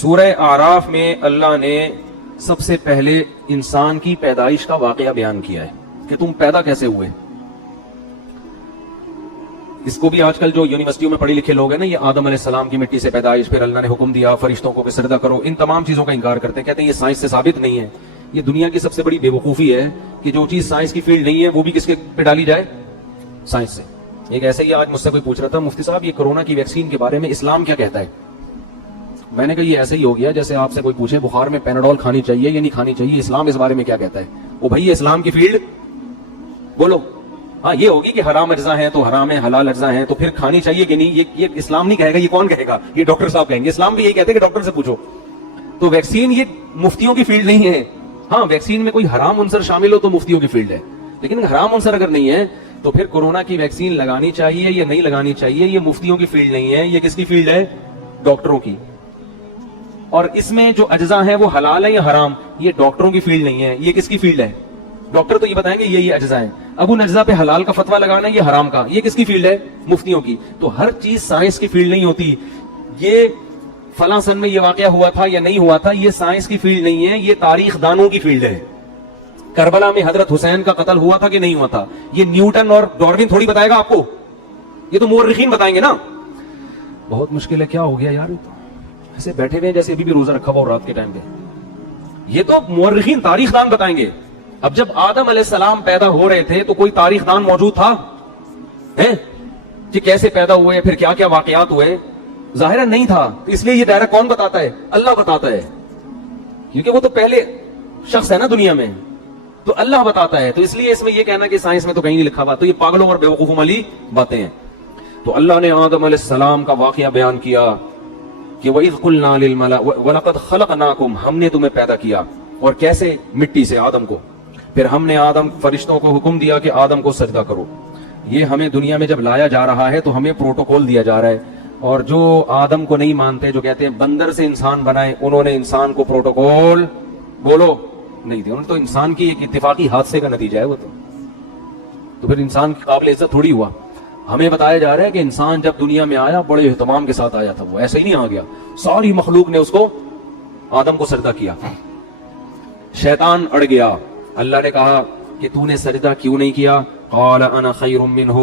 سورہ اعراف میں اللہ نے سب سے پہلے انسان کی پیدائش کا واقعہ بیان کیا ہے کہ تم پیدا کیسے ہوئے. اس کو بھی آج کل جو یونیورسٹیوں میں پڑھے لکھے لوگ ہیں نا، یہ آدم علیہ السلام کی مٹی سے پیدائش، پھر اللہ نے حکم دیا فرشتوں کو کہ سجدہ کرو، ان تمام چیزوں کا انکار کرتے ہیں، کہتے ہیں یہ سائنس سے ثابت نہیں ہے. یہ دنیا کی سب سے بڑی بے وقوفی ہے کہ جو چیز سائنس کی فیلڈ نہیں ہے وہ بھی کس کے پہ ڈالی جائے؟ سائنس سے. ایک ایسے ہی آج مجھ سے کوئی پوچھ رہا تھا، مفتی صاحب یہ کورونا کی ویکسین کے بارے میں اسلام کیا کہتا ہے؟ میں نے کہا یہ ایسے ہی ہو گیا جیسے آپ سے کوئی پوچھے بخار میں پیناڈول کھانی چاہیے یا نہیں کھانی چاہیے، اسلام اس بارے میں کیا کہتا ہے؟ وہ بھائی اسلام کی فیلڈ بولو. ہاں یہ ہوگی کہ حرام اجزاء ہیں تو حرام ہے، حلال اجزاء ہیں تو پھر کھانی چاہیے کہ نہیں، یہ اسلام نہیں کہے گا. یہ کون کہے گا؟ یہ ڈاکٹر صاحب کہیں گے. اسلام بھی یہی کہتے ہیں کہ ڈاکٹر سے پوچھو. تو ویکسین یہ مفتیوں کی فیلڈ نہیں ہے. ہاں ویکسین میں کوئی حرام عنصر شامل ہو تو مفتیوں کی فیلڈ ہے، لیکن حرام عنصر اگر نہیں ہے تو پھر کورونا کی ویکسین لگانی چاہیے یا نہیں لگانی چاہیے، یہ مفتیوں کی فیلڈ نہیں ہے. یہ کس کی فیلڈ ہے؟ ڈاکٹروں کی. اور اس میں جو اجزاء ہیں وہ حلال ہیں یا حرام، یہ ڈاکٹروں کی فیلڈ نہیں ہے. یہ کس کی فیلڈ ہے؟ ڈاکٹر تو یہ بتائیں گے یہ اجزاء ہیں. اب ان اجزاء پہ حلال کا فتویٰ لگانا ہے یہ حرام کا، یہ کس کی فیلڈ ہے؟ مفتیوں کی. تو ہر چیز سائنس کی فیلڈ نہیں ہوتی. یہ فلاں سن میں یہ واقعہ ہوا تھا یا نہیں ہوا تھا، یہ سائنس کی فیلڈ نہیں ہے، یہ تاریخ دانوں کی فیلڈ ہے. کربلا میں حضرت حسین کا قتل ہوا تھا کہ نہیں ہوا تھا، یہ نیوٹن اور ڈاروین تھوڑی بتائے گا آپ کو، یہ تو مورخین بتائیں گے نا. بہت مشکل ہے. کیا ہو گیا یار، ایسے بیٹھے ہوئے جیسے ابھی بھی روزہ رکھا ہوا رات کے ٹائم پہ. یہ تو مورخین تاریخ دان بتائیں گے. اب جب آدم علیہ السلام پیدا ہو رہے تھے تو کوئی تاریخ دان موجود تھا کہ کیسے پیدا ہوئے، پھر کیا کیا واقعات ہوئے؟ ظاہرا نہیں تھا. اس لیے یہ دائرہ کون بتاتا ہے؟ اللہ بتاتا ہے، کیونکہ وہ تو پہلے شخص ہے نا دنیا میں، تو اللہ بتاتا ہے. تو اس لیے اس میں یہ کہنا کہ سائنس میں تو کہیں نہیں لکھا ہوا، تو یہ پاگلوں اور بیوقوفوں والی باتیں ہیں. تو اللہ نے آدم علیہ السلام کا واقعہ بیان کیا کہ وَإِذْ قُلْنَا لِلْمَلَائِكَةِ وَلَقَدْ خَلَقْنَاكُمْ، ہم نے تمہیں پیدا کیا. اور کیسے؟ مٹی سے، آدم کو. پھر ہم نے فرشتوں کو حکم دیا کہ آدم کو سجدہ کرو. یہ ہمیں دنیا میں جب لایا جا رہا ہے تو ہمیں پروٹوکول دیا جا رہا ہے. اور جو آدم کو نہیں مانتے، جو کہتے ہیں بندر سے انسان بنائے، انہوں نے انسان کو پروٹوکول بولو نہیں دیا. انہوں نے تو انسان کی ایک اتفاقی حادثے کا نتیجہ ہے وہ. تو پھر انسان کی قابل عزت تھوڑی ہوا. ہمیں بتایا جا رہا ہے کہ انسان جب دنیا میں آیا بڑے اہتمام کے ساتھ آیا تھا، وہ ایسے ہی نہیں آ گیا. ساری مخلوق نے اس کو، آدم کو سجدہ کیا. شیطان اڑ گیا. اللہ نے کہا کہ تو نے سجدہ کیوں نہیں کیا؟ قال انا خیر منہ،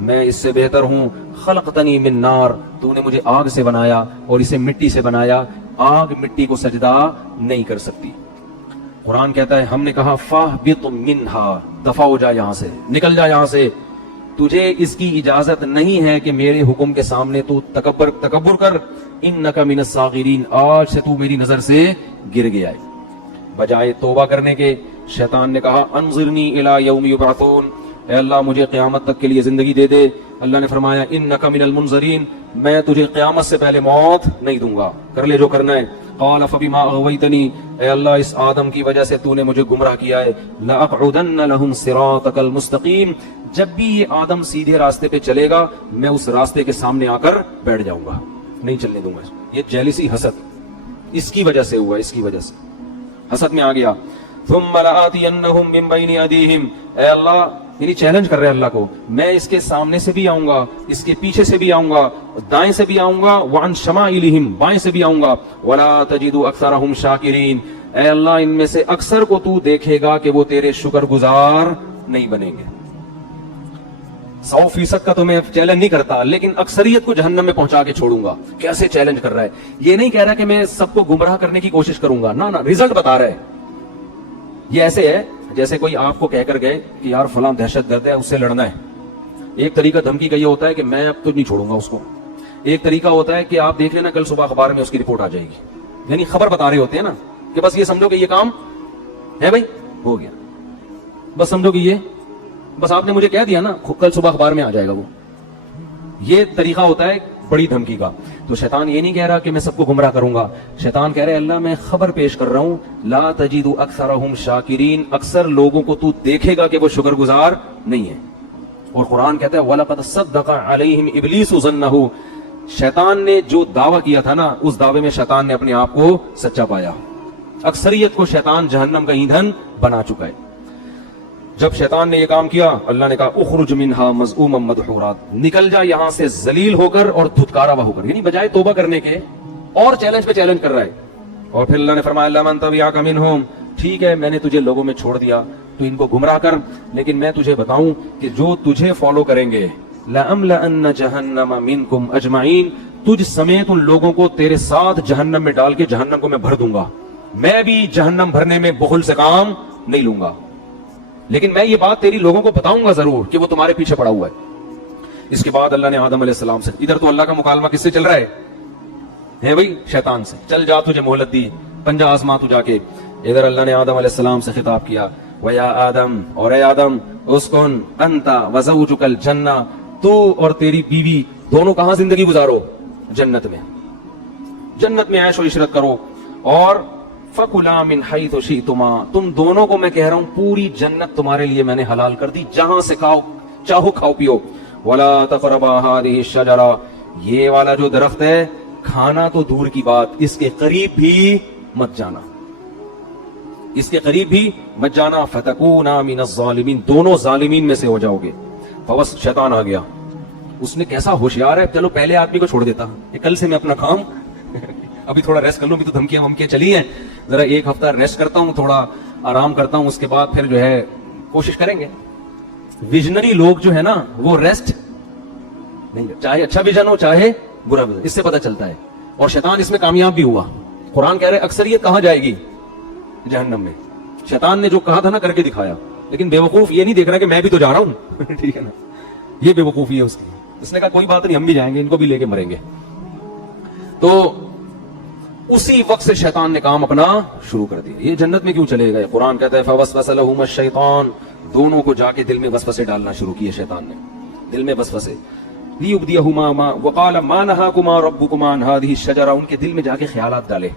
میں اس سے بہتر ہوں. خلقتنی من نار، تو نے مجھے آگ سے بنایا اور اسے مٹی سے بنایا. آگ مٹی کو سجدہ نہیں کر سکتی. قرآن کہتا ہے ہم نے کہا فاہبط منہا، دفع ہو جا یہاں سے، نکل جا یہاں سے. تجھے اس کی اجازت نہیں ہے کہ میرے حکم کے سامنے تو تکبر کر. انک من الصاغرین، آج سے تو میری نظر سے گر گیا ہے. بجائے توبہ کرنے کے شیطان نے کہا انظرنی الی یوم یبعثون، اے اللہ مجھے قیامت تک کے لیے زندگی دے دے. اللہ نے فرمایا انک من المنظرین، میں تجھے قیامت سے پہلے موت نہیں دوں گا، کر لے جو کرنا ہے. قال فبما اغویتنی، اے اللہ اس آدم کی وجہ سے تو نے مجھے گمراہ کیا ہے. لاقعدن لهم صراطک المستقیم، جب بھی یہ آدم سیدھے راستے پہ چلے گا میں اس راستے کے سامنے آ کر بیٹھ جاؤں گا، نہیں چلنے دوں گا. یہ جیلسی، حسد اس کی وجہ سے ہوا، اس کی وجہ سے حسد میں آ گیا. ثم لآتینہم من بین ایدیہم، اے اللہ یعنی چیلنج کر رہے اللہ کو، میں اس کے سامنے سے بھی آؤں گا، اس کے پیچھے سے بھی آؤں گا، دائیں سے بھی آؤں گا، وعن شمائلہم، بائیں سے بھی آؤں گا. ولا تجد اکثرہم شاکرین، اے اللہ ان میں سے اکثر کو تو دیکھے گا کہ وہ تیرے شکر گزار نہیں بنیں گے. 100% کا تو میں چیلنج نہیں کرتا، لیکن اکثریت کو جہنم میں پہنچا کے چھوڑوں گا. کیسے چیلنج کر رہا ہے؟ یہ نہیں کہہ رہا کہ میں سب کو گمراہ کرنے کی کوشش کروں گا، نہ رزلٹ بتا رہا ہے. یہ ایسے ہے جیسے کوئی آپ کو کہہ کر گئے کہ یار فلاں دہشت گرد ہے، اس سے لڑنا ہے. ایک طریقہ دھمکی کا یہ ہوتا ہے کہ میں اب تو نہیں چھوڑوں گا اس کو. ایک طریقہ ہوتا ہے کہ آپ دیکھ لینا کل صبح اخبار میں اس کی رپورٹ آ جائے گی، یعنی خبر بتا رہے ہوتے ہیں نا کہ بس یہ سمجھو کہ یہ کام ہے بھائی، ہو گیا، بس سمجھو کہ یہ بس آپ نے مجھے کہہ دیا نا، کل صبح اخبار میں آ جائے گا وہ. یہ طریقہ ہوتا ہے بڑی دھمکی کا. تو شیطان یہ نہیں کہہ رہا کہ میں سب کو گمراہ کروں گا، شیطان کہہ رہے اللہ میں خبر پیش کر رہا ہوں، لا تجد اکثرہم شاکرین، اکثر لوگوں کو تو دیکھے گا کہ وہ شکر گزار نہیں ہے. اور قرآن کہتا ہے وَلَقَدْ صَدَّقَ عَلَيْهِمْ إِبْلِيسُ ظَنَّهُ، شیطان نے جو دعویٰ کیا تھا نا اس دعوے میں شیطان نے اپنے آپ کو سچا پایا. اکثریت کو شیطان جہنم کا ایندھن بنا چکا ہے. جب شیطان نے یہ کام کیا اللہ نے کہا اخرج منہا مذءوما مدحورا، نکل جا یہاں سے ذلیل ہو کر اور دھتکارا ہوا ہو کر. یعنی بجائے توبہ کرنے کے اور چیلنج پہ چیلنج کر رہا ہے. اور پھر اللہ نے فرمایا لمن تبعک منہم، ٹھیک ہے میں نے تجھے لوگوں میں چھوڑ دیا تو ان کو گمراہ کر، لیکن میں تجھے بتاؤں کہ جو تجھے فالو کریں گے لَأَمْلَأَنَّ جَهَنَّمَ مِنْكُمْ أَجْمَعِينَ، تجھ سمیت ان لوگوں کو تیرے ساتھ جہنم میں ڈال کے جہنم کو میں بھر دوں گا. میں بھی جہنم بھرنے میں بخل سے کام نہیں لوں گا، لیکن میں یہ بات تیری لوگوں کو بتاؤں گا ضرور کہ وہ تمہارے پیچھے پڑا ہوا ہے. اس کے بعد اللہ نے آدم علیہ السلام سے، ادھر تو اللہ کا مکالمہ کس سے چل رہا ہے بھائی؟ شیطان سے. چل جا تجھے مہلت دی، پنجہ آزما تو جا کے. ادھر اللہ نے آدم علیہ السلام سے خطاب کیا وَيَا آدم، اور اے آدم اسکن انت وزوجک الجنہ، تو اور تیری بیوی دونوں کہاں زندگی گزارو؟ جنت میں. جنت میں عیش و عشرت کرو. اور فَكُلَا مِنْ حَيْثُ شِئْتُمَا، تم دونوں کو میں کہہ رہا ہوں پوری جنت تمہارے لیے میں نے حلال کر دی، جہاں سے کھاؤ چاہو کھاؤ پیو. وَلَا تَقْرَبَا هَٰذِهِ الشَّجَرَةَ، یہ والا جو درخت ہے کھانا تو دور کی بات، اس کے قریب بھی مت جانا، اس کے قریب بھی مت جانا. فَتَكُونَا مِنَ الظَّالِمِينَ، دونوں ظالمین میں سے ہو جاؤ گے. فبس شیطان آ گیا. اس نے کیسا ہوشیار ہے، چلو پہلے آدمی کو چھوڑ دیتا کہ کل سے میں اپنا کام ابھی تھوڑا ریسٹ کر لوں، ابھی تو دھمکیاں ومکیاں چلی ہیں، ذرا ایک ہفتہ ریسٹ کرتا ہوں، تھوڑا آرام کرتا ہوں، اس کے بعد پھر جو ہے کوشش کریں گے. ویژنری لوگ جو ہے نا وہ ریسٹ نہیں، چاہے اچھا ویژن ہو چاہے برا ویژن، اس سے پتہ چلتا ہے. اور شیطان اس میں کامیاب بھی ہوا. قرآن کہہ رہے اکثریت کہاں جائے گی؟ جہنم میں. شیطان نے جو کہا تھا نا کر کے دکھایا، لیکن بیوقوف یہ نہیں دیکھ رہا کہ میں بھی تو جا رہا ہوں ٹھیک ہے نا، یہ بیوقوفی ہے اس کی. اس نے کہا کوئی بات نہیں، ہم بھی جائیں گے، ان کو بھی لے کے مریں گے. تو اسی وقت سے شیطان نے کام اپنا شروع کر دیا. یہ جنت میں کیوں چلے گئے؟ قرآن کہتا ہے فوسوس لہما الشیطان، دونوں کو جا کے دل میں وسوسے ڈالنا شروع کیے شیطان نے، دل میں وسوسے. لیبدیہما ما وقال ما نہاکما ربکما عن ہذہ الشجرہ، ان کے دل میں جا کے خیالات ڈالے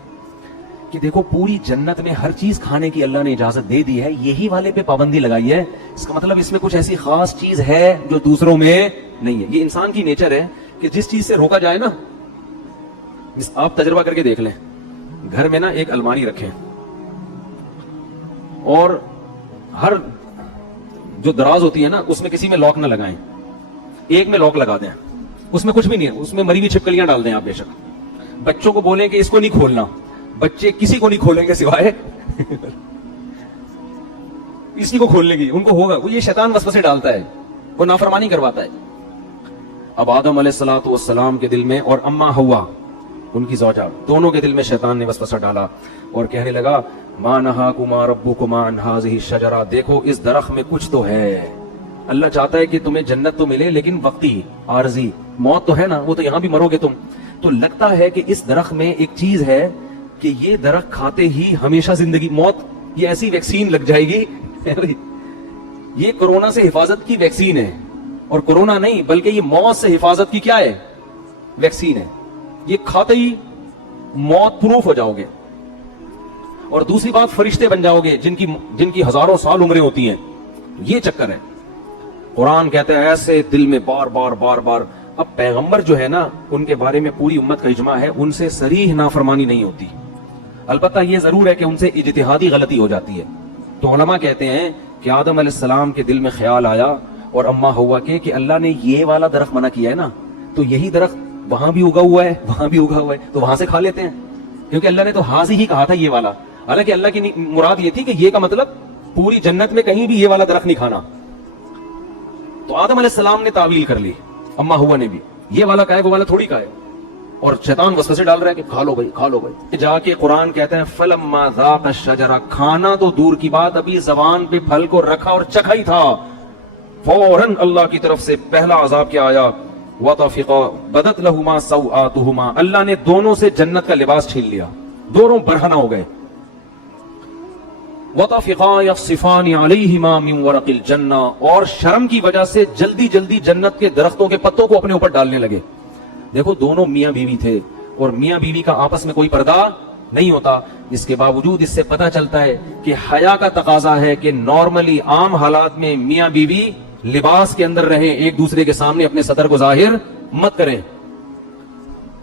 کہ دیکھو پوری جنت میں ہر چیز کھانے کی اللہ نے اجازت دے دی ہے، یہی والے پہ پابندی لگائی ہے، اس کا مطلب اس میں کچھ ایسی خاص چیز ہے جو دوسروں میں نہیں ہے. یہ انسان کی نیچر ہے کہ جس چیز سے روکا جائے نا، آپ تجربہ کر کے دیکھ لیں. گھر میں نا ایک الماری رکھیں اور ہر جو دراز ہوتی ہے نا اس میں کسی میں لاک نہ لگائیں، ایک میں لاک لگا دیں، اس میں کچھ بھی نہیں ہے، اس میں مری ہوئی چھپکلیاں ڈال دیں آپ بے شک. بچوں کو بولیں کہ اس کو نہیں کھولنا، بچے کسی کو نہیں کھولیں گے سوائے اسی کو کھولنے کی ان کو ہوگا. وہ یہ شیطان وسوسے ڈالتا ہے، وہ نافرمانی کرواتا ہے. اب آدم علیہ الصلوۃ والسلام کے دل میں اور اما ہوا ان کی زوجہ، دونوں کے دل میں شیطان نے وسوسہ ڈالا اور کہنے لگا ما نہاکما ربکما عن ہذہ الشجرہ، دیکھو اس درخت میں کچھ تو ہے. اللہ چاہتا ہے کہ تمہیں جنت تو ملے لیکن وقتی، عارضی، موت تو ہے نا، وہ تو یہاں بھی مرو گے تم. تو لگتا ہے کہ اس درخت میں ایک چیز ہے کہ یہ درخت کھاتے ہی ہمیشہ زندگی، موت، یہ ایسی ویکسین لگ جائے گی یہ کورونا سے حفاظت کی ویکسین ہے. اور کورونا نہیں بلکہ یہ موت سے حفاظت کی کیا ہے؟ ویکسین ہے. یہ کھاتے ہی موت پروف ہو جاؤ گے. اور دوسری بات، فرشتے بن جاؤ گے جن کی ہزاروں سال عمریں ہوتی ہیں. یہ چکر ہے. قرآن کہتا ہے ایسے دل میں بار بار بار بار. اب پیغمبر جو ہے نا ان کے بارے میں پوری امت کا اجماع ہے، ان سے صریح نافرمانی نہیں ہوتی. البتہ یہ ضرور ہے کہ ان سے اجتہادی غلطی ہو جاتی ہے. تو علماء کہتے ہیں کہ آدم علیہ السلام کے دل میں خیال آیا اور اما ہوا کہ اللہ نے یہ والا درخت منع کیا ہے نا، تو یہی درخت وہاں بھی اگا ہوا ہے، وہاں بھی اگا ہوا ہے، تو وہاں سے کھا لیتے ہیں، کیونکہ اللہ نے تو حاضی ہی کہا تھا یہ والا. حالانکہ اللہ کی مراد یہ تھی کہ یہ کا مطلب پوری جنت میں کہیں بھی یہ والا درخت نہیں کھانا. تو آدم علیہ السلام نے تعویل کر لی، اما ہوا نے بھی، یہ والا کا ہے وہ والا تھوڑی کا ہے. اور شیطان وسوسے ڈال رہا ہے کہ کھا لو بھائی، کھا لو بھائی. جا کے قرآن کہتا ہے فلما ذاق الشجرہ، کھانا تو دور کی بات، ابھی زبان پہ پھل کو رکھا اور چکھا ہی تھا، فوراً اللہ کی طرف سے پہلا عذاب کیا آیا، وطفقا بدت لہما سوآتہما، اللہ نے دونوں سے جنت کا لباس چھین لیا، دونوں برہنہ ہو گئے. وطفقا یخصفان علیہما من ورق الجنہ، اور شرم کی وجہ سے جلدی جلدی جنت کے درختوں کے پتوں کو اپنے اوپر ڈالنے لگے. دیکھو دونوں میاں بیوی تھے اور میاں بیوی کا آپس میں کوئی پردہ نہیں ہوتا. اس کے باوجود اس سے پتہ چلتا ہے کہ حیا کا تقاضا ہے کہ نارملی عام حالات میں میاں بیوی لباس کے اندر رہیں، ایک دوسرے کے سامنے اپنے صدر کو ظاہر مت کریں.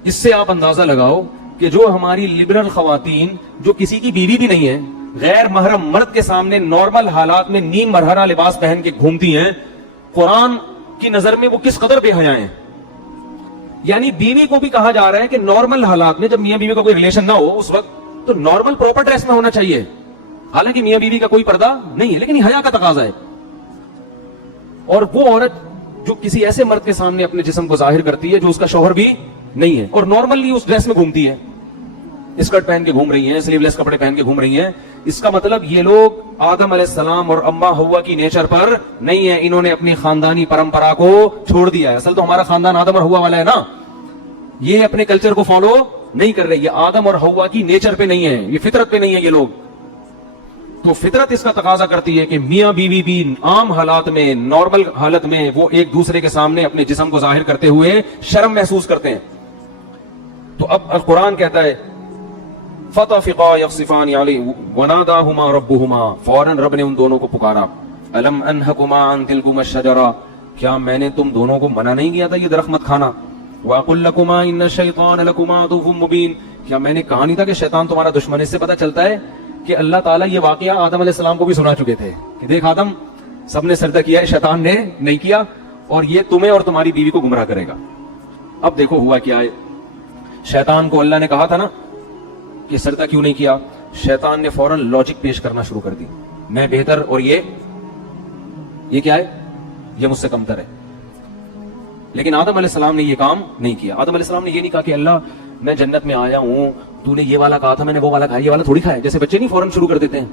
اس سے آپ اندازہ لگاؤ کہ جو ہماری لبرل خواتین جو کسی کی بیوی بھی نہیں ہے، غیر محرم مرد کے سامنے نارمل حالات میں نیم مرہرہ لباس پہن کے گھومتی ہیں، قرآن کی نظر میں وہ کس قدر بے حیا ہیں. یعنی بیوی کو بھی کہا جا رہا ہے کہ نارمل حالات میں جب میاں بیوی کا کوئی ریلیشن نہ ہو اس وقت تو نارمل پراپر ڈریس میں ہونا چاہیے. حالانکہ میاں بیوی کا کوئی پردہ نہیں ہے لیکن یہ حیا کا تقاضا ہے. اور وہ عورت جو کسی ایسے مرد کے سامنے اپنے جسم کو ظاہر کرتی ہے جو اس کا شوہر بھی نہیں ہے اور نارملی اس ڈریس میں گھومتی ہے, اسکرٹ پہن کے گھوم رہی ہیں, سلیو لیس کپڑے پہن کے گھوم رہی ہیں, اس کا مطلب یہ لوگ آدم علیہ السلام اور اما ہوا کی نیچر پر نہیں ہے, انہوں نے اپنی خاندانی پرمپرا کو چھوڑ دیا ہے. اصل تو ہمارا خاندان آدم اور ہوا والا ہے نا, یہ اپنے کلچر کو فالو نہیں کر رہے, یہ آدم اور ہوا کی نیچر پہ نہیں ہے, یہ فطرت پہ نہیں ہے یہ لوگ. تو فطرت اس کا تقاضا کرتی ہے کہ میاں بیوی بھی عام حالات میں, نارمل حالت میں وہ ایک دوسرے کے سامنے اپنے جسم کو ظاہر کرتے ہوئے شرم محسوس کرتے ہیں. تو اب القرآن کہتا ہے فَطَفِقَا يَخْصِفَانِ عَلَيْهِ وَنَادَاهُمَا رَبُّهُمَا, فوراً رب نے ان دونوں کو پکارا, أَلَمْ أَنْهَكُمَا عَنْ تِلْكُمَا الشَّجَرَةِ, کیا میں نے تم دونوں کو منع نہیں کیا تھا یہ درخت مت کھانا؟ وَأَقُلْ لَكُمَا إِنَّ الشَّيْطَانَ لَكُمَا عَدُوٌّ مُبِينٌ, کیا میں نے کہا نہیں تھا کہ شیطان تمہارا دشمن؟ اس سے پتہ چلتا ہے کہ اللہ تعالیٰ یہ واقعہ آدم علیہ السلام کو بھی سنا چکے تھے کہ دیکھ آدم, سب نے سجدہ کیا ہے, شیطان نے نہیں کیا, اور یہ تمہیں اور تمہاری بیوی کو گمراہ کرے گا. اب دیکھو ہوا کیا ہے, شیطان کو اللہ نے کہا تھا نا کہ سجدہ کیوں نہیں کیا, شیطان نے فوراً لاجک پیش کرنا شروع کر دی, میں بہتر اور یہ کیا ہے, یہ مجھ سے کمتر ہے. لیکن آدم علیہ السلام نے یہ کام نہیں کیا. آدم علیہ السلام نے یہ نہیں کہا کہ اللہ میں جنت میں آیا ہوں, تو نے یہ والا کہا تھا, میں نے وہ والا کھایا, یہ والا تھوڑی کھایا. جیسے بچے نہیں فوراً شروع کر دیتے ہیں,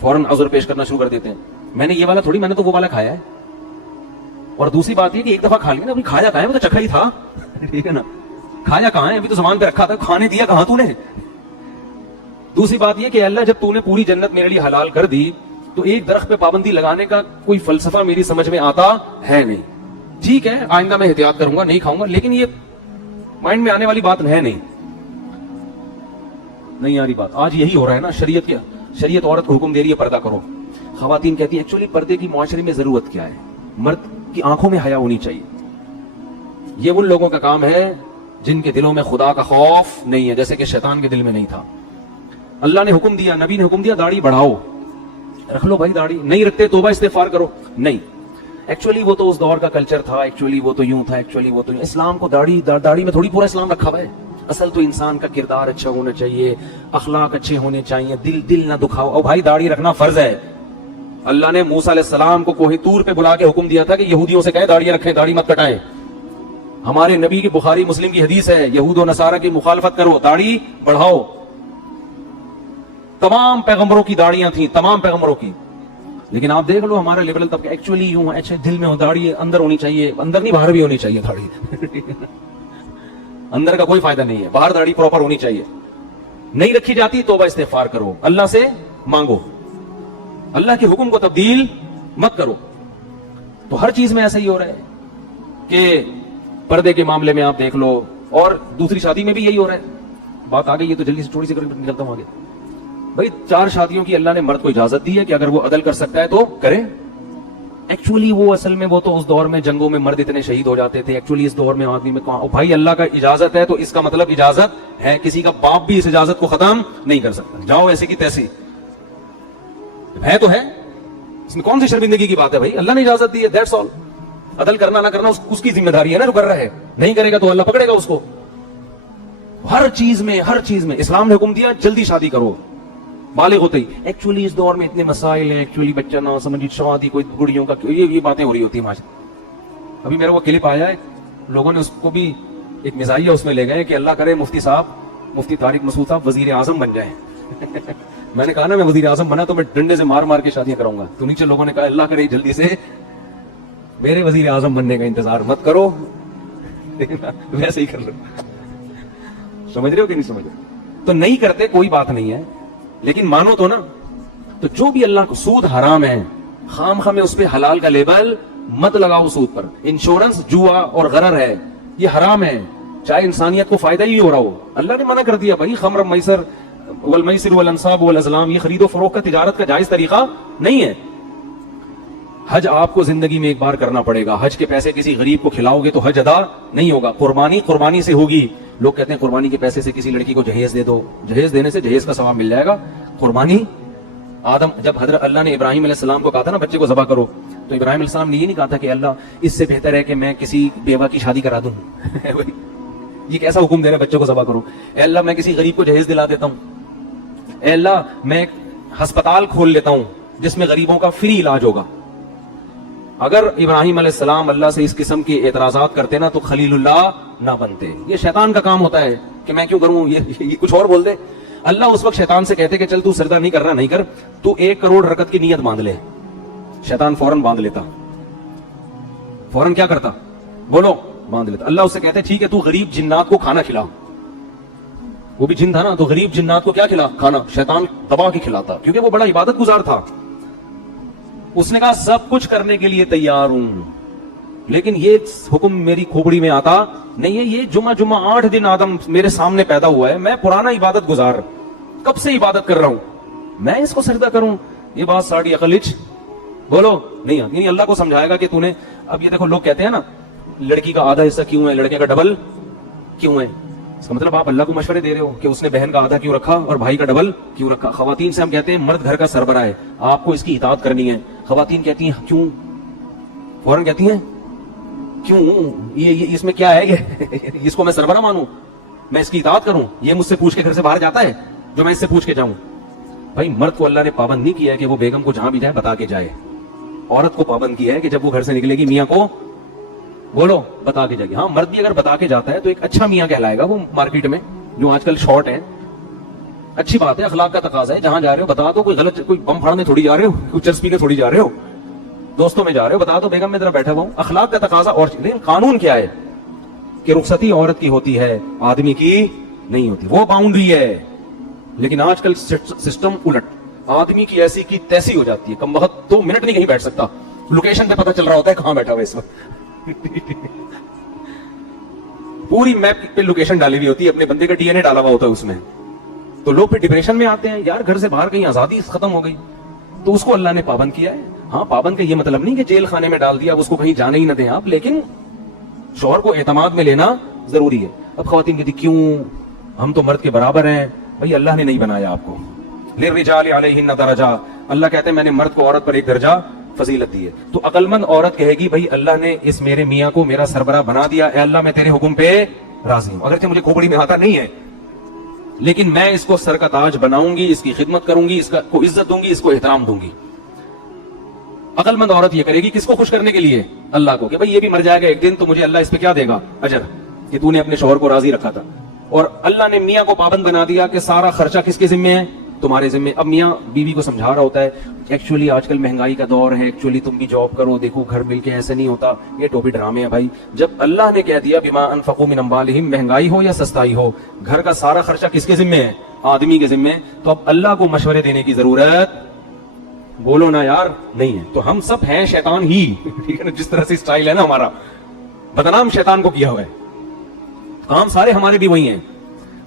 فوراً عذر پیش کرنا شروع کر دیتے ہیں, میں نے یہ والا تھوڑی, میں نے تو وہ والا کھایا ہے. اور دوسری بات یہ کہ ایک دفعہ کھا لیا نا, ابھی کھایا کہاں ہے, وہ تو چکھا ہی تھا, ٹھیک ہے نا, کھایا کہاں ہے, ابھی تو زبان پہ رکھا تھا, کھانے دیا کہاں تو نے. دوسری بات یہ کہ اللہ جب تو نے پوری جنت میرے لیے حلال کر دی تو ایک درخت پہ پابندی لگانے کا کوئی فلسفہ میری سمجھ میں آتا ہے نہیں. ٹھیک ہے آئندہ میں احتیاط کروں گا, نہیں کھاؤں گا, لیکن یہ مائنڈ میں آنے والی بات ہے نہیں آ رہی بات. آج یہی ہو رہا ہے نا, شریعت عورت کو حکم دے رہی ہے پردہ کرو. خواتین کہتی ہیں ایکچولی پردے کی معاشرے میں ضرورت کیا ہے, مرد کی آنکھوں میں حیا ہونی چاہیے. یہ ان لوگوں کا کام ہے جن کے دلوں میں خدا کا خوف نہیں ہے, جیسے کہ شیطان کے دل میں نہیں تھا. اللہ نے حکم دیا, نبی نے حکم دیا داڑھی بڑھاؤ, رکھ لو بھائی داڑھی, نہیں رکھتے توبہ استغفار کرو. نہیں, ایکچولی وہ تو اس دور کا کلچر تھا, ایکچولی وہ تو یوں تھا, ایکچولی وہ تو یوں. اسلام کو داڑھی میں تھوڑی پورا اسلام رکھا ہوا ہے. اصل تو انسان کا کردار اچھا ہونا چاہیے, اخلاق اچھے ہونے چاہیے, دل نہ دکھاؤ. اور بھائی داڑھی رکھنا فرض ہے. اللہ نے موسیٰ علیہ السلام کو کوہ طور پہ بلا کے حکم دیا تھا کہ یہودیوں سے کہیں داڑیاں رکھیں, داڑھی مت کٹائیں. ہمارے نبی کی بخاری مسلم کی حدیث ہے, یہود و نصارہ کی مخالفت کرو, داڑھی بڑھاؤ. تمام پیغمبروں کی داڑیاں تھیں, تمام پیغمبروں کی. لیکن آپ دیکھ لو ہمارا لبرل طبقہ ایکچولی یوں ہے, اچھا دل میں ہو داڑھی, اندر ہونی چاہیے, اندر نہیں باہر بھی ہونی چاہیے داڑھی. اندر کا کوئی فائدہ نہیں ہے, باہر داڑھی پراپر ہونی چاہیے. نہیں رکھی جاتی توبہ استغفار کرو, اللہ سے مانگو, اللہ کے حکم کو تبدیل مت کرو. تو ہر چیز میں ایسا ہی ہو رہا ہے کہ پردے کے معاملے میں آپ دیکھ لو, اور دوسری شادی میں بھی یہی ہو رہا ہے. بات آ گئی ہے تو جلدی سے تھوڑی سی نکلتا ہوں آگے. بھائی 4 شادیوں کی اللہ نے مرد کو اجازت دی ہے کہ اگر وہ عدل کر سکتا ہے تو کرے. ایکچولی وہ اصل میں وہ تو اس دور میں جنگوں میں مرد اتنے شہید ہو جاتے تھے, ایکچولی اس دور میں آدمی میں بھائی اللہ کا اجازت ہے تو اس کا مطلب اجازت ہے, کسی کا باپ بھی اس اجازت کو ختم نہیں کر سکتا. جاؤ ایسے کی تیسی ہے تو ہے, اس میں کون سی شرمندگی کی بات ہے بھائی, اللہ نے اجازت دی ہے, دیٹس آل. عدل کرنا نہ کرنا اس کی ذمہ داری ہے نا, جو کر رہا ہے, نہیں کرے گا تو اللہ پکڑے گا اس کو. ہر چیز میں اسلام نے حکم دیا جلدی شادی کرو, بالغ ہوتے ہی. ایکچولی اس دور میں اتنے مسائل ہیں, ایکچولی بچہ نہ سمجھی, شادی کوئی گڑیوں کا, یہ باتیں ہو رہی ہوتی ہیں. ابھی میرا وہ کلپ آیا ہے, لوگوں نے اس کو بھی ایک مزاحیہ اس میں لے گئے کہ اللہ کرے مفتی طارق مسعود صاحب وزیر اعظم بن جائیں. میں نے کہا نا میں وزیر اعظم بنا تو میں ڈنڈے سے مار کے شادیاں کراؤں گا. تو نیچے لوگوں نے کہا اللہ کرے جلدی سے میرے وزیر اعظم بننے کا انتظار مت کرو, ویسے ہی کر لو. سمجھ رہے ہو کہ نہیں سمجھ رہے؟ تو نہیں کرتے کوئی بات نہیں ہے, لیکن مانو تو نا. تو جو بھی اللہ کو, سود حرام ہے, خام خام اس پہ حلال کا لیبل مت لگاؤ سود پر. انشورنس جوا اور غرر ہے, یہ حرام ہے, چاہے انسانیت کو فائدہ ہی ہو رہا ہو. اللہ نے منع کر دیا بھائی, خمر میسر والمیسر والانصاب والازلام, یہ خرید و فروخت کا تجارت کا جائز طریقہ نہیں ہے. حج آپ کو زندگی میں ایک بار کرنا پڑے گا. حج کے پیسے کسی غریب کو کھلاؤ گے تو حج ادا نہیں ہوگا. قربانی سے ہوگی. لوگ کہتے ہیں قربانی کے پیسے سے کسی لڑکی کو جہیز دے دو, جہیز دینے سے جہیز کا ثواب مل جائے گا. قربانی جب حضرت اللہ نے ابراہیم علیہ السلام کو کہا تھا نا بچے کو ذبح کرو, تو ابراہیم علیہ السلام نے یہ نہیں کہا تھا کہ اللہ اس سے بہتر ہے کہ میں کسی بیوہ کی شادی کرا دوں یہ کیسا حکم دے رہے بچوں کو ذبح کرو. اے اللہ میں کسی غریب کو جہیز دلا دیتا ہوں. اے اللہ میں ایک ہسپتال کھول لیتا ہوں جس میں غریبوں کا فری علاج ہوگا. اگر ابراہیم علیہ السلام اللہ سے اس قسم کے اعتراضات کرتے نا تو خلیل اللہ نہ بنتے. یہ شیطان کا کام ہوتا ہے کہ میں کیوں کروں, یہ کچھ اور بول دے. اللہ اس وقت شیطان سے کہتے کہ چل تو سجدہ نہیں کر رہا, نہیں کر, تو 1 کروڑ رکعت کی نیت باندھ لے. شیطان فوراً باندھ لیتا, فوراً کیا کرتا, بولو, باندھ لیتا. اللہ اس سے کہتے ٹھیک ہے تو غریب جنات کو کھانا کھلا. وہ بھی جن تھا نا, تو غریب جنات کو کیا کھلا, کھانا. شیطان دبا کے کھلاتا کیونکہ وہ بڑا عبادت گزار تھا. اس نے کہا سب کچھ کرنے کے لیے تیار ہوں, لیکن یہ حکم میری کھوپڑی میں آتا نہیں ہے. یہ جمعہ 8 دن آدم میرے سامنے پیدا ہوا ہے, میں پرانا عبادت گزار, کب سے عبادت کر رہا ہوں, میں اس کو سجدہ کروں. یہ بات ساڑی عقلچ بولو نہیں. یعنی اللہ کو سمجھائے گا کہ تو نے, اب یہ دیکھو لوگ کہتے ہیں نا لڑکی کا آدھا حصہ کیوں ہے, لڑکے کا ڈبل کیوں ہے. اس کا مطلب آپ اللہ کو مشورے دے رہے ہو کہ اس نے بہن کا آدھا کیوں رکھا اور بھائی کا ڈبل کیوں رکھا. خواتین سے ہم کہتے ہیں مرد گھر کا سربراہ ہے, آپ کو اس کی اطاعت کرنی ہے. خواتین کہتی ہیں کیوں, فوراً کہتی ہیں کیوں, یہ اس میں کیا ہے, یہ اس کو میں سربراہ مانوں, میں اس کی اطاعت کروں, یہ مجھ سے پوچھ کے گھر سے باہر جاتا ہے جو میں اس سے پوچھ کے جاؤں. بھائی مرد کو اللہ نے پابند نہیں کیا ہے کہ وہ بیگم کو جہاں بھی جائے بتا کے جائے. عورت کو پابند کیا ہے کہ جب وہ گھر سے نکلے گی میاں کو بولو بتا کے جائے گی. ہاں مرد بھی اگر بتا کے جاتا ہے تو ایک اچھا میاں کہلائے گا. وہ مارکیٹ میں جو آج کل شارٹ ہے, اچھی بات ہے, اخلاق کا تقاضا ہے. جہاں جا رہے ہو بتا دو, کوئی غلط, کوئی بم پھاڑنے تھوڑی جا رہے ہو, کوئی چرس پی کے تھوڑی جا رہے ہو, دوستوں میں جا رہے ہو, بتا دو بیگم میں ذرا بیٹھا ہوا ہوں. اخلاق کا تقاضا. اور لیکن قانون کیا ہے کہ رخصتی عورت کی ہوتی ہے, آدمی کی نہیں ہوتی, وہ باؤنڈری ہے. لیکن آج کل سسٹم الٹ, آدمی کی ایسی کی تیسی ہو جاتی ہے, کم وقت 2 منٹ نہیں کہیں بیٹھ سکتا, لوکیشن پہ پتا چل رہا ہوتا ہے کہاں بیٹھا ہوا اس وقت. پوری میپ پہ لوکیشن ڈالی ہوئی ہوتی ہے, اپنے بندے کا ڈی این اے ڈالا ہوا ہوتا ہے اس میں. تو لوگ پھر ڈپریشن میں آتے ہیں, یار گھر سے باہر کہیں آزادی ختم ہو گئی. تو اس کو اللہ نے پابند کیا ہے. ہاں پابند کا یہ مطلب نہیں کہ جیل خانے میں ڈال دیا, اب اس کو کہیں جانے ہی نہ دیں آپ, لیکن شوہر کو اعتماد میں لینا ضروری ہے. اب خواتین کہتی کیوں, ہم تو مرد کے برابر ہیں. بھائی اللہ نے نہیں بنایا آپ کو. للرجال علیہن درجہ, اللہ کہتے ہیں میں نے مرد کو عورت پر ایک درجہ فضیلت دی ہے. تو عقل مند عورت کہے گی بھائی اللہ نے اس میرے میاں کو میرا سربراہ بنا دیا, اے اللہ میں تیرے حکم پہ راضی ہوں. اگرچہ مجھے کھوپڑی میں آتا نہیں ہے, لیکن میں اس کو سر کا تاج بناؤں گی, اس کی خدمت کروں گی, اس کو عزت دوں گی, اس کو احترام دوں گی. عقل مند عورت یہ کرے گی کس کو خوش کرنے کے لیے, اللہ کو, کہ بھائی یہ بھی مر جائے گا ایک دن تو مجھے اللہ اس پہ کیا دے گا, اجر, کہ تو نے اپنے شوہر کو راضی رکھا تھا. اور اللہ نے میاں کو پابند بنا دیا کہ سارا خرچہ کس کے ذمہ ہے, تمہارے ذمہ. اب میاں بیوی کو سمجھا رہا ہوتا ہے ایکچولی آج کل مہنگائی کا دور ہے, ایکچولی تم بھی جاب کرو, دیکھو گھر مل کے ایسے نہیں ہوتا, یہ ٹوپی ڈرامے ہیں بھائی. جب اللہ نے کہہ دیا بما انفقوا من اموالہم, مہنگائی ہو یا سستائی ہو, گھر کا سارا خرچہ کس کے ذمہ ہے, آدمی کے ذمہ, تو اب اللہ کو مشورے دینے کی ضرورت بولو نا یار نہیں ہے. تو ہم سب ہیں شیطان ہی, ٹھیک ہے نا, جس طرح سے اسٹائل ہے نا ہمارا, بدنام شیطان کو کیا ہوا ہے, کام سارے ہمارے بھی وہی ہیں.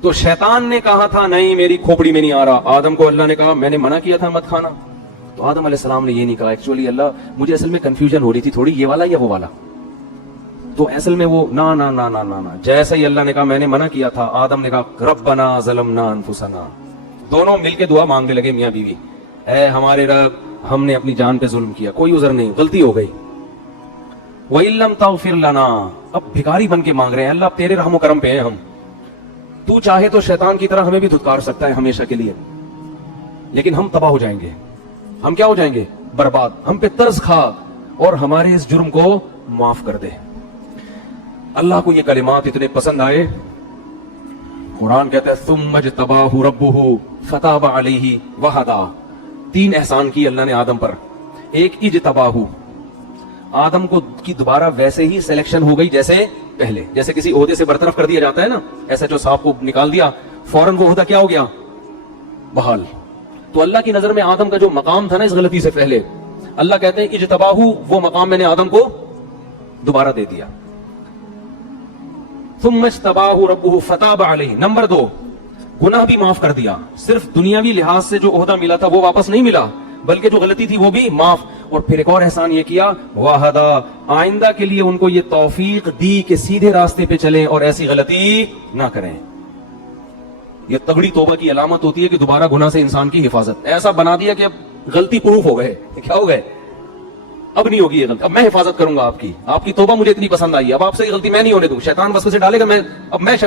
تو شیطان نے کہا تھا نہیں میری کھوپڑی میں نہیں آ رہا, آدم کو اللہ نے کہا میں نے منع کیا تھا مت کھانا, تو آدم علیہ السلام نے یہ نہیں کہا. ایکچولی اللہ مجھے اصل میں کنفیوژن ہو رہی تھی تھوڑی, یہ والا یا وہ والا, تو اصل میں وہ نا نا نا نا نا نا. جیسے ہی اللہ نے کہا میں نے منع کیا تھا, آدم نے کہا ربنا ظلمنا انفسنا. دونوں مل کے دعا مانگنے لگے میاں بیوی, اے ہمارے رب ہم نے اپنی جان پہ ظلم کیا, کوئی عذر نہیں, غلطی ہو گئی. وَإِن لَّمْ تَغْفِرْ لَنَا, اب بھکاری بن کے مانگ رہے ہیں, اللہ اب تیرے رحم و کرم پہ ہیں ہم, تو چاہے تو شیطان کی طرح ہمیں بھی دھتکار سکتا ہے ہمیشہ کے لیے, لیکن ہم تباہ ہو جائیں گے. ہم کیا ہو جائیں گے, برباد. ہم پہ طرز کھا اور ہمارے اس جرم کو معاف کر دے. اللہ کو یہ کلمات اتنے پسند آئے, قرآن کہتا ہے ثم اجتباہ ربہ فتاب علیہ وہدا. 3 احسان کی اللہ نے آدم پر. ایک اجتباہ, آدم کو کی دوبارہ ویسے ہی سلیکشن ہو گئی جیسے پہلے, جیسے کسی عہدے سے برطرف کر دیا جاتا ہے نا, ایسا جو صاحب کو نکال دیا فوراً وہ عہدہ کیا ہو گیا, بحال. تو اللہ کی نظر میں آدم کا جو مقام تھا نا اس غلطی سے پہلے, اللہ کہتے ہیں اجتباہ, وہ مقام میں نے آدم کو دوبارہ دے دیا. ثم اجتباہ ربہ فتاب علیہ. نمبر 2, گناہ بھی معاف کر دیا. صرف دنیاوی لحاظ سے جو عہدہ ملا تھا وہ واپس نہیں ملا, بلکہ جو غلطی تھی وہ بھی معاف. اور پھر ایک اور احسان یہ کیا, واہدا, آئندہ کے لیے ان کو یہ توفیق دی کہ سیدھے راستے پہ چلیں اور ایسی غلطی نہ کریں. یہ تگڑی توبہ کی علامت ہوتی ہے کہ دوبارہ گناہ سے انسان کی حفاظت. ایسا بنا دیا کہ اب غلطی پروف ہو گئے, کیا ہو گئے, اب نہیں ہوگی یہ غلطی, اب میں حفاظت کروں گا آپ کی توبہ مجھے اتنی پسند آئی, اب آپ سے یہ غلطی میں نہیں ہونے دوں. شیطان بس اسے ڈالے گا, اب میں